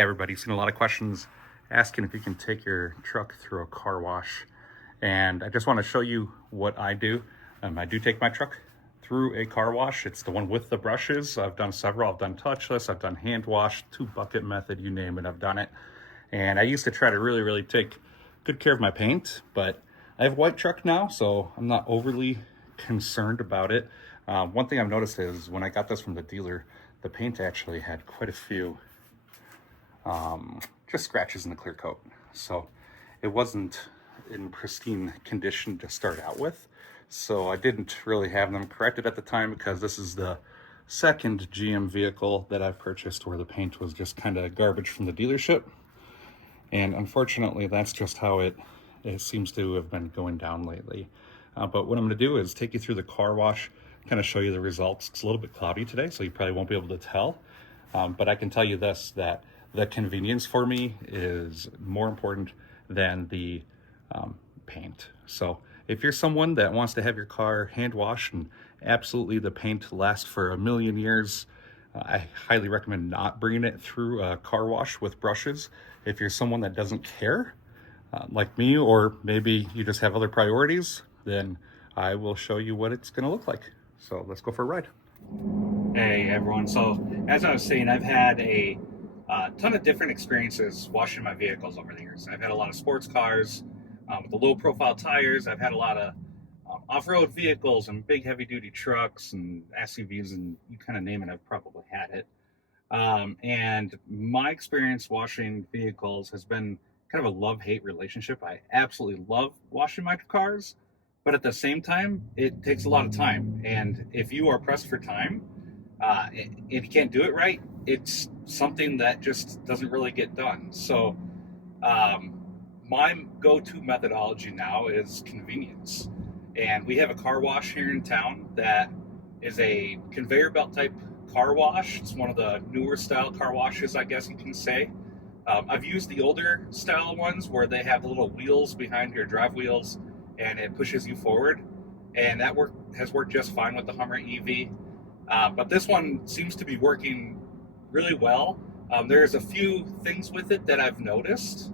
Hey everybody, seen a lot of questions asking if you can take your truck through a car wash. And I just want to show you what I do. I do take my truck through a car wash. It's the one with the brushes. I've done several. I've done touchless, I've done hand wash, 2-bucket method, you name it, I've done it. And I used to try to really take good care of my paint, but I have a white truck now, so I'm not overly concerned about it. One thing I've noticed is when I got this from the dealer, the paint actually had quite a few just scratches in the clear coat. So it wasn't in pristine condition to start out with. So I didn't really have them corrected at the time because this is the second GM vehicle that I've purchased where the paint was just kind of garbage from the dealership. And unfortunately, that's just how it seems to have been going down lately. But what I'm going to do is take you through the car wash, kind of show you the results. It's a little bit cloudy today, so you probably won't be able to tell. But I can tell you this, that the convenience for me is more important than the paint. So if you're someone that wants to have your car hand washed and absolutely the paint lasts for a million years, I highly recommend not bringing it through a car wash with brushes. If you're someone that doesn't care, like me, or maybe you just have other priorities, then I will show you what it's going to look like. So let's go for a ride. Hey everyone, so as I was saying, I've had a ton of different experiences washing my vehicles over the years. I've had a lot of sports cars with the low profile tires. I've had a lot of off-road vehicles and big heavy duty trucks and SUVs, and you kind of name it, I've probably had it. And my experience washing vehicles has been kind of a love-hate relationship. I absolutely love washing my cars, but at the same time, it takes a lot of time. And if you are pressed for time, if you can't do it right, it's something that just doesn't really get done. So my go-to methodology now is convenience. And we have a car wash here in town that is a conveyor belt type car wash. It's one of the newer style car washes, I guess you can say. I've used the older style ones where they have the little wheels behind your drive wheels and it pushes you forward. And that has worked just fine with the Hummer EV. But this one seems to be working really well. There's a few things with it that I've noticed.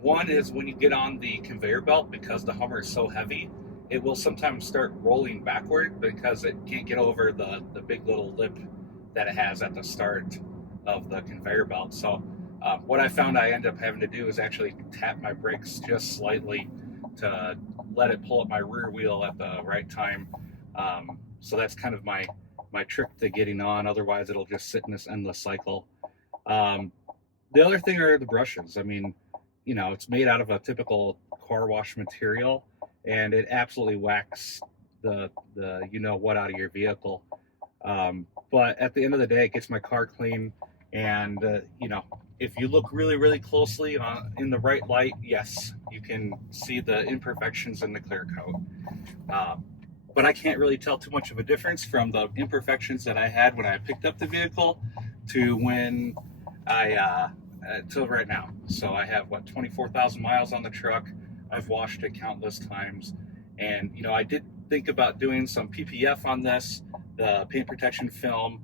One is when you get on the conveyor belt, because the Hummer is so heavy, it will sometimes start rolling backward because it can't get over the big little lip that it has at the start of the conveyor belt. So what I found I end up having to do is actually tap my brakes just slightly to let it pull up my rear wheel at the right time. So that's kind of my trick to getting on. Otherwise, it'll just sit in this endless cycle. The other thing are the brushes. I mean, you know, it's made out of a typical car wash material, and it absolutely whacks the you know what out of your vehicle. But at the end of the day, it gets my car clean. And you know, if you look really closely in the right light, yes, you can see the imperfections in the clear coat. But I can't really tell too much of a difference from the imperfections that I had when I picked up the vehicle to when till right now. So I have 24,000 miles on the truck. I've washed it countless times, and you know, I did think about doing some PPF on this, the paint protection film,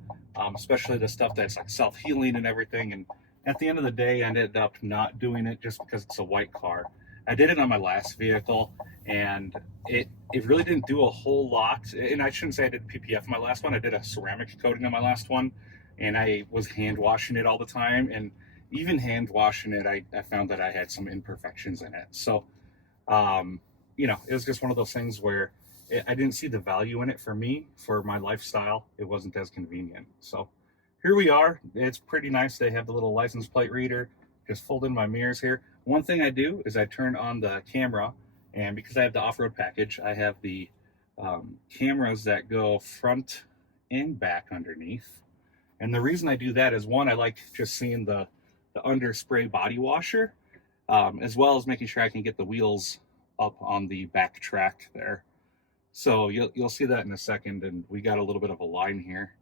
especially the stuff that's like self-healing and everything. And at the end of the day, I ended up not doing it just because it's a white car. I did it on my last vehicle, and it really didn't do a whole lot. And I shouldn't say I did PPF on my last one. I did a ceramic coating on my last one, and I was hand washing it all the time. And even hand washing it, I found that I had some imperfections in it. So, you know, it was just one of those things where I didn't see the value in it for me, for my lifestyle. It wasn't as convenient. So here we are. It's pretty nice. They have the little license plate reader. Just fold in my mirrors here. One thing I do is I turn on the camera, and because I have the off-road package, I have the cameras that go front and back underneath. And the reason I do that is, one, I like just seeing the under spray body washer, as well as making sure I can get the wheels up on the back track there. So you'll see that in a second, and we got a little bit of a line here.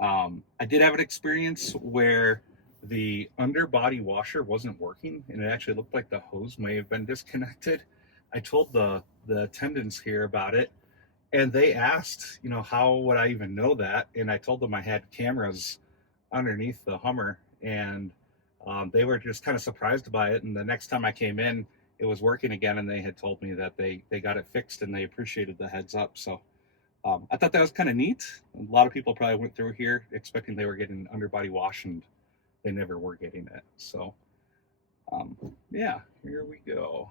I did have an experience where the underbody washer wasn't working, and it actually looked like the hose may have been disconnected. I told the attendants here about it, and they asked, you know, how would I even know that? And I told them I had cameras underneath the Hummer, and They were just kind of surprised by it, and the next time I came in, it was working again, and they had told me that they got it fixed and they appreciated the heads up. So I thought that was kind of neat. A lot of people probably went through here expecting they were getting underbody wash, and they never were getting it. So yeah, here we go.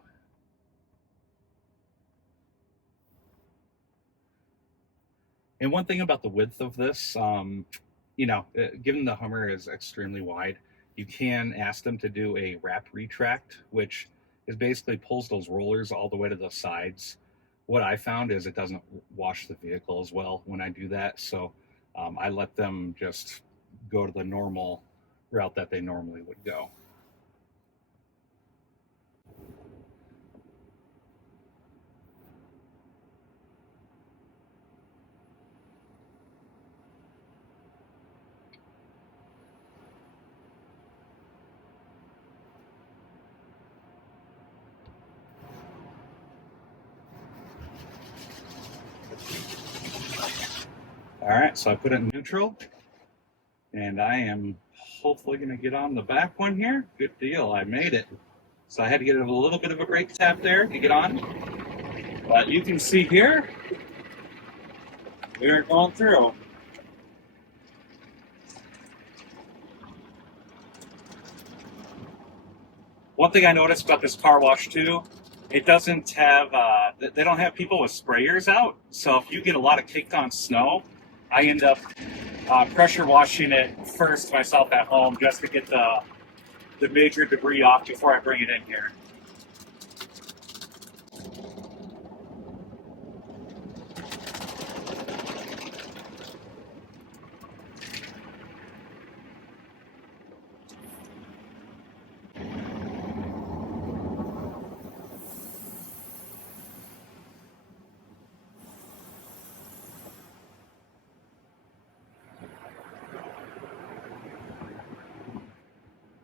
And one thing about the width of this, given the Hummer is extremely wide, you can ask them to do a wrap retract, which is basically pulls those rollers all the way to the sides. What I found is it doesn't wash the vehicle as well when I do that, so I let them just go to the normal route that they normally would go. All right, so I put it in neutral, and I am hopefully going to get on the back one here. Good deal, I made it. So I had to get a little bit of a brake tap there to get on. But you can see here, we are going through. One thing I noticed about this car wash too, it doesn't have, they don't have people with sprayers out. So if you get a lot of caked on snow, I end up pressure washing it first myself at home just to get the major debris off before I bring it in here.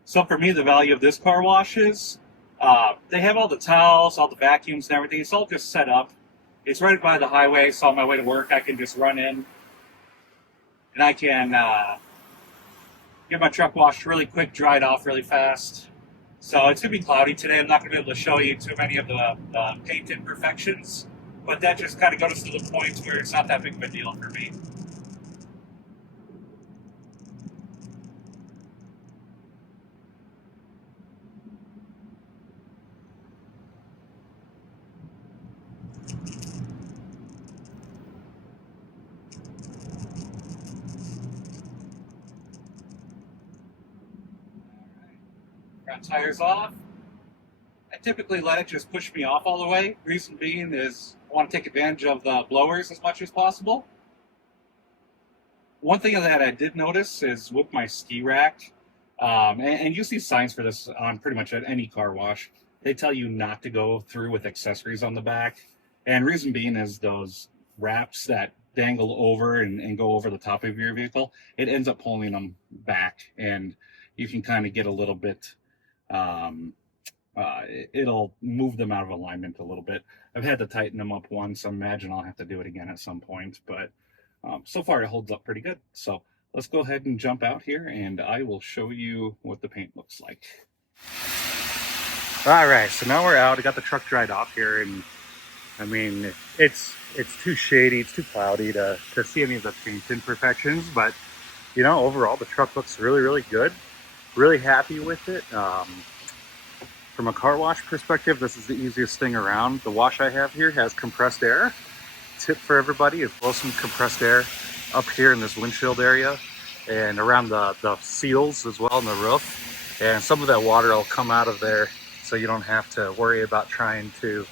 So for me, the value of this car wash is they have all the towels, all the vacuums and everything. It's all just set up. It's right by the highway, so on my way to work, I can just run in and I can get my truck washed really quick, dried off really fast. So it's going to be cloudy today. I'm not going to be able to show you too many of the paint imperfections, but that just kind of goes to the point where it's not that big of a deal for me. Front tires off. I typically let it just push me off all the way. Reason being is I want to take advantage of the blowers as much as possible. One thing that I did notice is with my ski rack, and you see signs for this on pretty much any car wash, they tell you not to go through with accessories on the back. And reason being is those wraps that dangle over and go over the top of your vehicle, it ends up pulling them back, and you can kind of get a little bit it'll move them out of alignment a little bit. I've had to tighten them up once. I imagine I'll have to do it again at some point, but so far it holds up pretty good. So let's go ahead and jump out here and I will show you what the paint looks like. All right, so now we're out. I got the truck dried off here, and I mean, it's too shady, it's too cloudy to see any of the paint imperfections, but you know, overall the truck looks really, really good. Really happy with it. From a car wash perspective, this is the easiest thing around. The wash I have here has compressed air. Tip for everybody is blow some compressed air up here in this windshield area and around the seals as well in the roof. And some of that water will come out of there, so you don't have to worry about trying to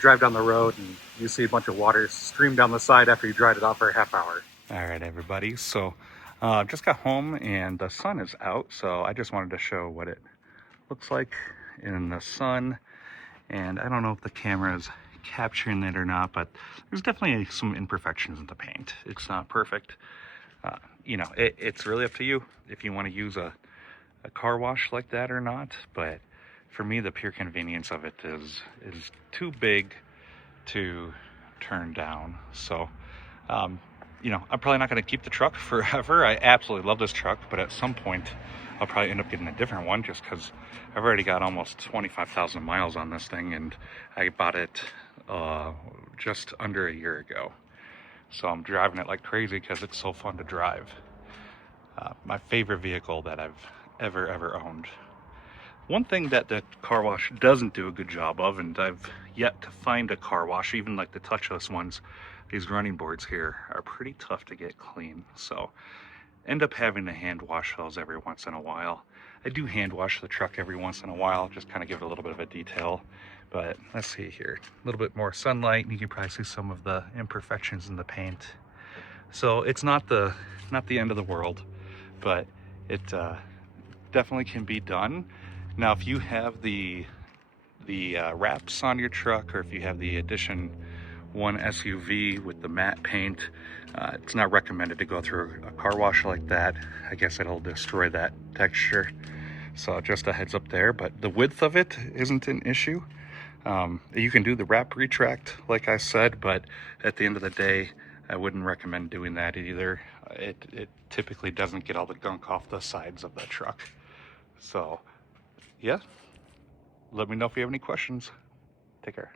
drive down the road and you see a bunch of water stream down the side after you dried it off for a half hour. All right, everybody. So just got home and the sun is out, so I just wanted to show what it looks like in the sun. And I don't know if the camera is capturing it or not, but there's definitely some imperfections in the paint. It's not perfect. You know, it's really up to you if you want to use a car wash like that or not, but for me the pure convenience of it is too big to turn down. So you know, I'm probably not going to keep the truck forever. I absolutely love this truck, but at some point I'll probably end up getting a different one just because I've already got almost 25,000 miles on this thing, and I bought it just under a year ago. So I'm driving it like crazy because it's so fun to drive. My favorite vehicle that I've ever owned. One thing that the car wash doesn't do a good job of, and I've yet to find a car wash, even like the touchless ones, these running boards here are pretty tough to get clean. So end up having to hand wash those every once in a while. I do hand wash the truck every once in a while, just kind of give it a little bit of a detail. But let's see here, a little bit more sunlight, and you can probably see some of the imperfections in the paint. So it's not the end of the world, but it definitely can be done. Now, if you have the wraps on your truck, or if you have the Edition 1 SUV with the matte paint, it's not recommended to go through a car wash like that. I guess it'll destroy that texture. So just a heads up there, but the width of it isn't an issue. You can do the wrap retract, like I said, but at the end of the day, I wouldn't recommend doing that either. It typically doesn't get all the gunk off the sides of the truck. So, yeah, let me know if you have any questions. Take care.